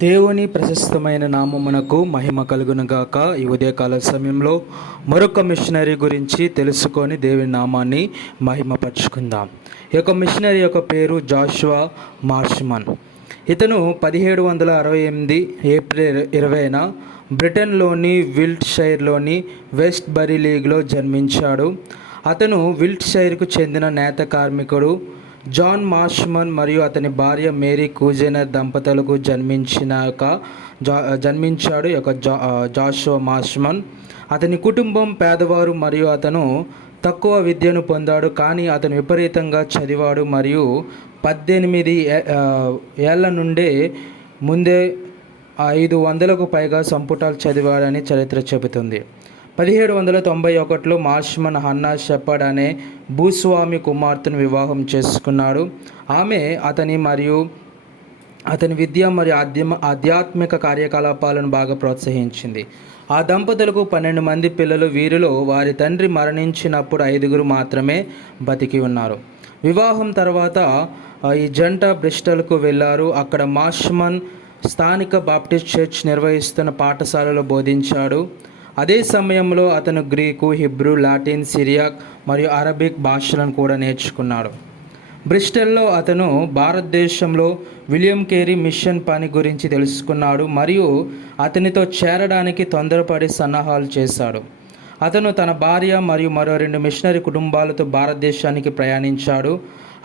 దేవుని ప్రశస్తమైన నామమునకు మహిమ కలుగునుగాక. ఈ ఉదయకాల సమయంలో మరొక మిషనరీ గురించి తెలుసుకొని దేవుని నామాన్ని మహిమపరుచుకుందాం. ఈ యొక్క మిషనరీ యొక్క పేరు జాషువా మార్ష్మన్. ఇతను 1768 ఏప్రిల్ 20న బ్రిటన్లోని విల్ట్షైర్లోని వెస్ట్ బరీ లీగ్లో జన్మించాడు. అతను విల్ట్షైర్కు చెందిన నేత కార్మికుడు. జాన్ మార్ష్మన్ మరియు అతని భార్య మేరీ కూజెనర్ దంపతులకు జన్మించాడు జాషువా మార్ష్మన్. అతని కుటుంబం పేదవారు మరియు అతను తక్కువ విద్యను పొందాడు, కానీ అతను విపరీతంగా చదివాడు మరియు 18 ఏళ్ల నుండే ముందే 500కు పైగా సంపుటాలు చదివాడని చరిత్ర చెబుతుంది. 1791లో మార్ష్మన్ హన్నా షెపర్డ్ అనే భూస్వామి కుమార్తెను వివాహం చేసుకున్నాడు. ఆమె అతని విద్య మరియు ఆధ్యాత్మిక కార్యకలాపాలను బాగా ప్రోత్సహించింది. ఆ దంపతులకు 12 మంది పిల్లలు. వీరిలో వారి తండ్రి మరణించినప్పుడు 5 మాత్రమే బతికి ఉన్నారు. వివాహం తర్వాత ఈ జంట బ్రిస్టల్కు వెళ్ళారు. అక్కడ మార్ష్మన్ స్థానిక బాప్టిస్ట్ చర్చ్ నిర్వహిస్తున్న పాఠశాలలో బోధించాడు. అదే సమయంలో అతను గ్రీకు, హిబ్రూ, లాటిన్, సిరియాక్ మరియు అరబిక్ భాషలను కూడా నేర్చుకున్నాడు. బ్రిస్టల్లో అతను భారతదేశంలో విలియం కేరీ మిషన్ పని గురించి తెలుసుకున్నాడు మరియు అతనితో చేరడానికి తొందరపడి సన్నాహాలు చేశాడు. అతను తన భార్య మరియు మరో 2 మిషనరీ కుటుంబాలతో భారతదేశానికి ప్రయాణించాడు.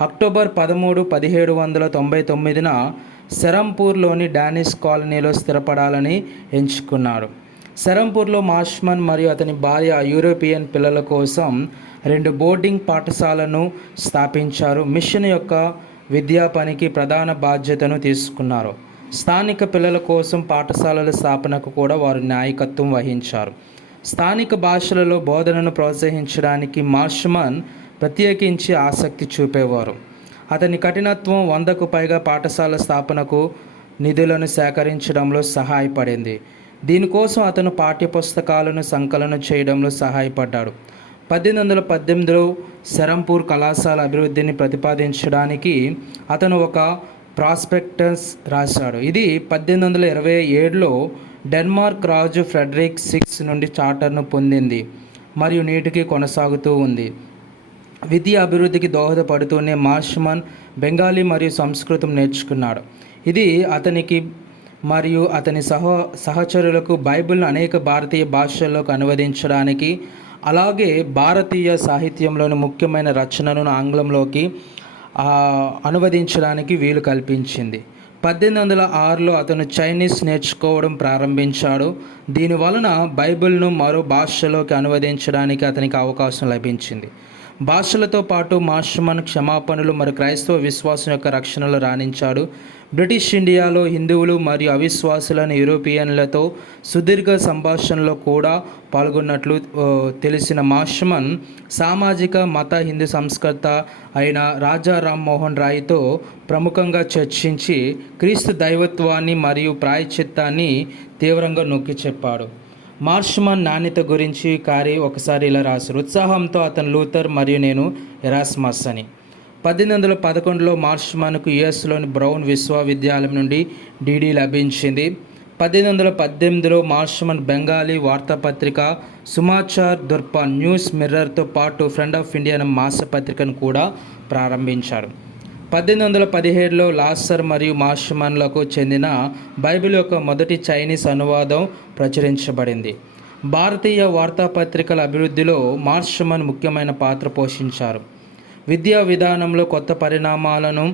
అక్టోబర్ 13, 1799న సెరంపూర్లోని డానిష్ కాలనీలో స్థిరపడాలని ఎంచుకున్నాడు. సెరంపూర్లో మార్ష్మన్ మరియు అతని భార్య యూరోపియన్ పిల్లల కోసం 2 బోర్డింగ్ పాఠశాలను స్థాపించారు. మిషన్ యొక్క విద్యా పనికి ప్రధాన బాధ్యతను తీసుకున్నారు. స్థానిక పిల్లల కోసం పాఠశాలల స్థాపనకు కూడా వారు నాయకత్వం వహించారు. స్థానిక భాషలలో బోధనను ప్రోత్సహించడానికి మార్ష్మన్ ప్రత్యేకించి ఆసక్తి చూపేవారు. అతని కఠినత్వం 100కు పైగా పాఠశాల స్థాపనకు నిధులను సేకరించడంలో సహాయపడింది. దీనికోసం అతను పాఠ్యపుస్తకాలను సంకలనం చేయడంలో సహాయపడ్డాడు. 1818లో సెరంపూర్ కళాశాల అభివృద్ధిని ప్రతిపాదించడానికి అతను ఒక ప్రాస్పెక్టస్ రాశాడు. ఇది 1827లో డెన్మార్క్ రాజు ఫ్రెడరిక్ 6 నుండి చార్టర్ను పొందింది మరియు నేటికి కొనసాగుతూ ఉంది. విద్య అభివృద్ధికి దోహదపడుతూనే మార్ష్మన్ బెంగాలీ మరియు సంస్కృతం నేర్చుకున్నాడు. ఇది అతనికి మరియు అతని సహచరులకు బైబిల్ను అనేక భారతీయ భాషల్లోకి అనువదించడానికి, అలాగే భారతీయ సాహిత్యంలోని ముఖ్యమైన రచనలను ఆంగ్లంలోకి అనువదించడానికి వీలు కల్పించింది. 1806లో అతను చైనీస్ నేర్చుకోవడం ప్రారంభించాడు. దీనివలన బైబిల్ను మరో భాషలోకి అనువదించడానికి అతనికి అవకాశం లభించింది. భాషలతో పాటు మార్ష్మన్ క్షమాపణలు మరియు క్రైస్తవ విశ్వాసం యొక్క రక్షణలో రాణించాడు. బ్రిటిష్ ఇండియాలో హిందువులు మరియు అవిశ్వాసులైన యూరోపియన్లతో సుదీర్ఘ సంభాషణలో కూడా పాల్గొన్నట్లు తెలిసిన మార్ష్మన్ సామాజిక మత హిందూ సంస్కర్త అయిన రాజా రామ్మోహన్ రాయ్తో ప్రముఖంగా చర్చించి క్రీస్తు దైవత్వాన్ని మరియు ప్రాయశ్చిత్తాన్ని తీవ్రంగా నొక్కి చెప్పాడు. మార్ష్మన్ నాణ్యత గురించి ఒకసారి ఇలా రాశారు: ఉత్సాహంతో అతను లూథర్ మరియు నేను ఎరాస్మస్ అని. 1811లో మార్ష్మన్కు యుఎస్లోని బ్రౌన్ విశ్వవిద్యాలయం నుండి డిడి లభించింది. 1818లో మార్ష్మన్ బెంగాలీ వార్తాపత్రిక సుమాచార్ దర్పణ్ న్యూస్ మిర్రర్తో పాటు ఫ్రెండ్ ఆఫ్ ఇండియా అనే మాసపత్రికను కూడా ప్రారంభించారు. 1817లో లాసర్ మరియు మార్ష్మన్లకు చెందిన బైబిల్ యొక్క మొదటి చైనీస్ అనువాదం ప్రచురించబడింది. భారతీయ వార్తాపత్రికల అభివృద్ధిలో మార్ష్మన్ ముఖ్యమైన పాత్ర పోషించారు. విద్యా విధానంలో కొత్త పరిణామాలను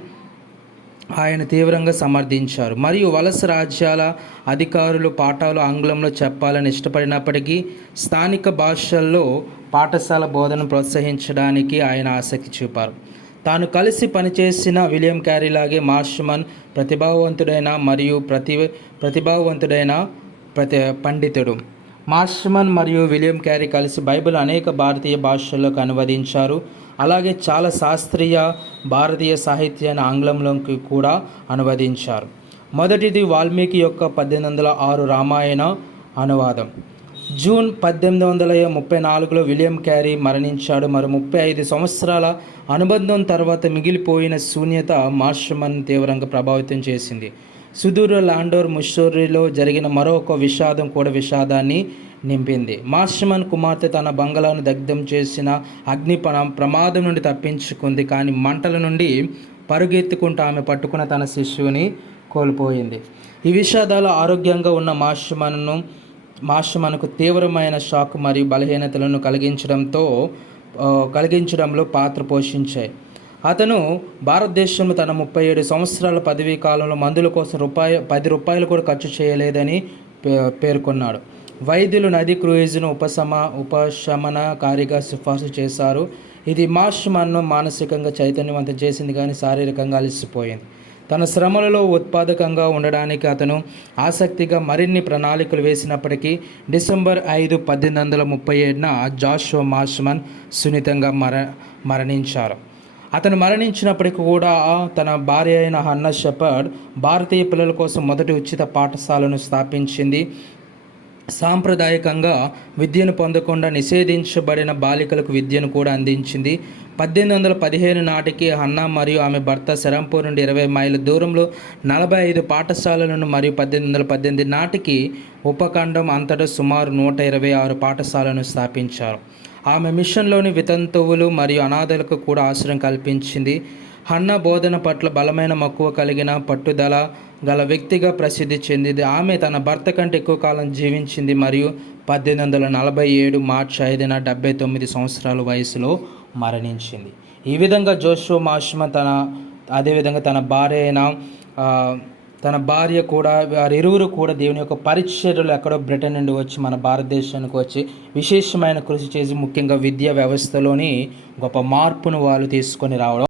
ఆయన తీవ్రంగా సమర్థించారు మరియు వలస రాజ్యాల అధికారులు పాఠాలు ఆంగ్లంలో చెప్పాలని ఇష్టపడినప్పటికీ స్థానిక భాషల్లో పాఠశాల బోధనను ప్రోత్సహించడానికి ఆయన ఆసక్తి చూపారు. తాను కలిసి పనిచేసిన విలియం క్యారీలాగే మార్ష్మన్ ప్రతిభావంతుడైన మరియు ప్రతిభావంతుడైన పండితుడు. మార్ష్మన్ మరియు విలియం క్యారీ కలిసి బైబిల్ అనేక భారతీయ భాషల్లోకి అనువదించారు. అలాగే చాలా శాస్త్రీయ భారతీయ సాహిత్యాన్ని ఆంగ్లంలోకి కూడా అనువదించారు. మొదటిది వాల్మీకి యొక్క 1806 రామాయణ అనువాదం. జూన్ 1834లో విలియం క్యారీ మరణించాడు. మరి 35 సంవత్సరాల అనుబంధం తర్వాత మిగిలిపోయిన శూన్యత మార్ష్మన్ తీవ్రంగా ప్రభావితం చేసింది. సుదూర లాండోర్ ముస్సోరిలో జరిగిన మరొక విషాదం కూడా విషాదాన్ని నింపింది. మార్షమన్ కుమార్తె తన బంగళాను దగ్ధం చేసిన అగ్ని ప్రమాదం నుండి తప్పించుకుంది, కానీ మంటల నుండి పరుగెత్తుకుంటూ ఆమె పట్టుకున్న తన శిశువుని కోల్పోయింది. ఈ విషాదాలు ఆరోగ్యంగా ఉన్న మార్షమన్కు తీవ్రమైన షాక్ మరియు బలహీనతలను కలిగించడంలో పాత్ర పోషించాయి. అతను భారతదేశంలో తన 37 సంవత్సరాల పదవీ కాలంలో మందుల కోసం ₹10 కూడా ఖర్చు చేయలేదని పేర్కొన్నాడు. వైద్యులు నది క్రూయిజ్ను ఉపశమనకారిగా సిఫార్సు చేశారు. ఇది మార్షమన్ను మానసికంగా చైతన్యవంతం చేసింది, కానీ శారీరకంగా అలసిపోయింది. తన శ్రమలలో ఉత్పాదకంగా ఉండడానికి అతను ఆసక్తిగా మరిన్ని ప్రణాళికలు వేసినప్పటికీ డిసెంబర్ 5, 1837న జాషువా మార్షమన్ సున్నితంగా మరణించారు. అతను మరణించినప్పటికీ కూడా తన భార్య అయిన హన్నా షెపర్డ్ భారతీయ పిల్లల కోసం మొదటి ఉచిత పాఠశాలను స్థాపించింది. సాంప్రదాయకంగా విద్యను పొందకుండా నిషేధించబడిన బాలికలకు విద్యను కూడా అందించింది. 1815 నాటికి హన్నా మరియు ఆమె భర్త సెరంపూర్ నుండి 20 మైళ్ళ దూరంలో 45 పాఠశాలలను మరియు 1818 నాటికి ఉపఖండం అంతటా సుమారు 126 పాఠశాలను స్థాపించారు. ఆమె మిషన్లోని వితంతువులు మరియు అనాథలకు కూడా ఆశ్రయం కల్పించింది. హన్నా బోధన పట్ల బలమైన మక్కువ కలిగిన పట్టుదల గల వ్యక్తిగా ప్రసిద్ధి చెందింది. ఆమె తన భర్త కంటే ఎక్కువ కాలం జీవించింది మరియు 1847 మార్చి 5న 79 సంవత్సరాల వయసులో మరణించింది. ఈ విధంగా జోషువా మార్షమన్ అదేవిధంగా తన భార్య కూడా వారిరువురు కూడా దేవుని యొక్క పరిచర్యలు ఎక్కడో బ్రిటన్ నుండి వచ్చి మన భారతదేశానికి వచ్చి విశేషమైన కృషి చేసి ముఖ్యంగా విద్యా వ్యవస్థలోని గొప్ప మార్పును వాళ్ళు తీసుకొని రావడం